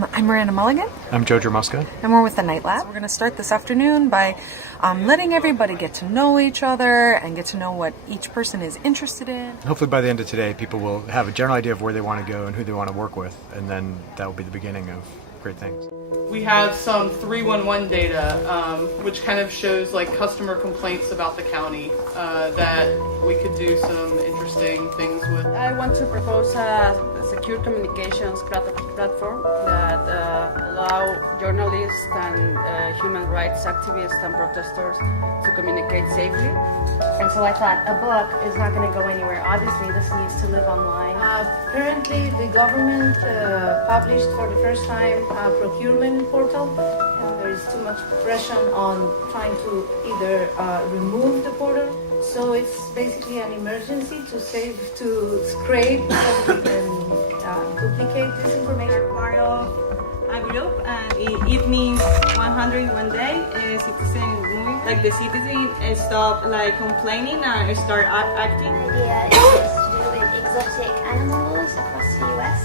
I'm Miranda Mulligan. I'm Joe Jermuska. And we're with the Night Lab. We're going to start this afternoon by letting everybody get to know each other and get to know what each person is interested in. Hopefully by the end of today, people will have a general idea of where they want to go and who they want to work with, and then that will be the beginning of great things. We have some 311 data, which kind of shows like customer complaints about the county that we could do some interesting things with. I want to propose a secure communications platform that allow journalists and human rights activists and protesters to communicate safely. And so I thought a book is not going to go anywhere. Obviously, this needs to live online. Currently, the government published for the first time a procurement portal. There is too much pressure on trying to either remove the portal. So it's basically an emergency to scrape and duplicate this information. Part of a group, and it means 101 day citizen movement. Like the citizen stop like complaining and start acting. The idea is to do with exotic animal laws across the US,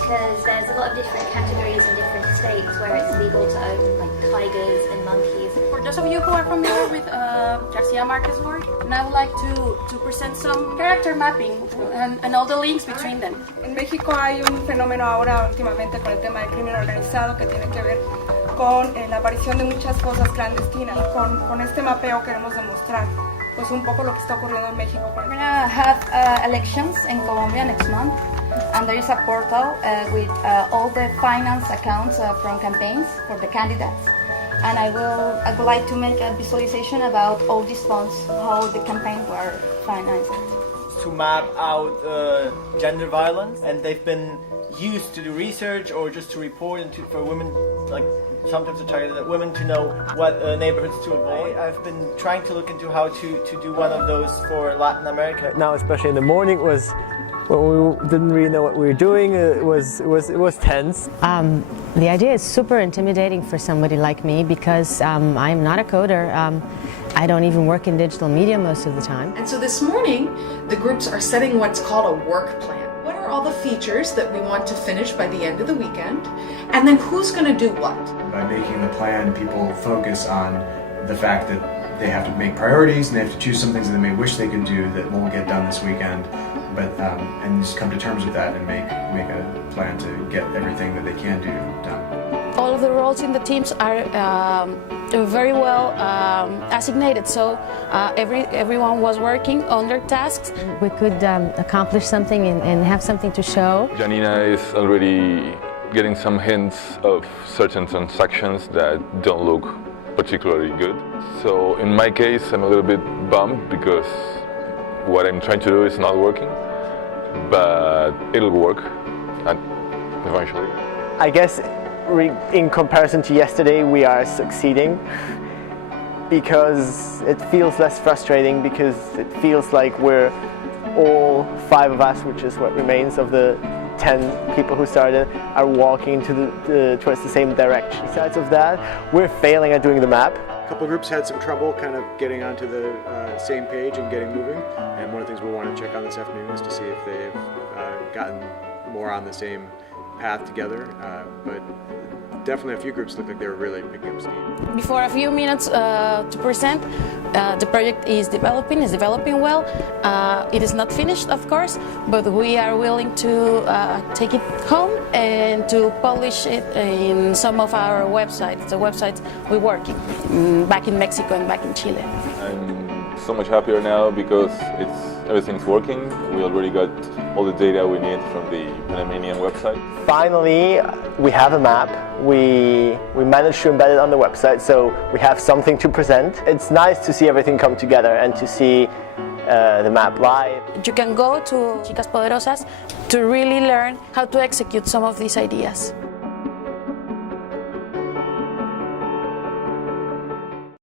because there's a lot of different categories in different states where it's legal to own like tigers and monkeys. For those of you who are familiar with Garcia Marquez's work, and I would like to present some character mapping and all the links between them. En México hay un fenómeno ahora últimamente con el tema del crimen organizado que tiene que ver con la aparición de muchas fosas clandestinas. Con este mapeo queremos demostrar pues un poco lo que está ocurriendo en México. We're gonna have elections in Colombia next month, and there is a portal with all the finance accounts from campaigns for the candidates. And I would like to make a visualization about all these funds, how the campaigns were financed. To map out gender violence, and they've been used to do research or just to report and for women, like sometimes to target women to know what neighborhoods to avoid. I've been trying to look into how to do one of those for Latin America. Now, especially in the morning, was when we didn't really know what we were doing. It was tense. The idea is super intimidating for somebody like me because I'm not a coder. I don't even work in digital media most of the time. And so this morning, the groups are setting what's called a work plan. What are all the features that we want to finish by the end of the weekend? And then who's going to do what? By making the plan, people focus on the fact that they have to make priorities and they have to choose some things that they may wish they could do that won't get done this weekend. But and just come to terms with that and make a plan to get everything that they can do done. All of the roles in the teams are very well assignated, so everyone was working on their tasks. We could accomplish something and have something to show. Janina is already getting some hints of certain transactions that don't look particularly good. So in my case, I'm a little bit bummed because what I'm trying to do is not working, but it'll work eventually. I guess in comparison to yesterday, we are succeeding because it feels less frustrating, because it feels like we're all 5 of us, which is what remains of the 10 people who started, are walking towards the same direction. Besides of that, we're failing at doing the map. A couple groups had some trouble kind of getting onto the same page and getting moving, and one of the things we'll want to check on this afternoon is to see if they've gotten more on the same path together, but definitely a few groups look like they were really picking up steam. Before a few minutes to present, the project is developing well. It is not finished, of course, but we are willing to take it home and to publish it in some of our websites, the websites we're working back in Mexico and back in Chile. I'm so much happier now because everything's working. We already got all the data we need from the Panamanian website. Finally, we have a map. We managed to embed it on the website, so we have something to present. It's nice to see everything come together and to see the map live. You can go to Chicas Poderosas to really learn how to execute some of these ideas.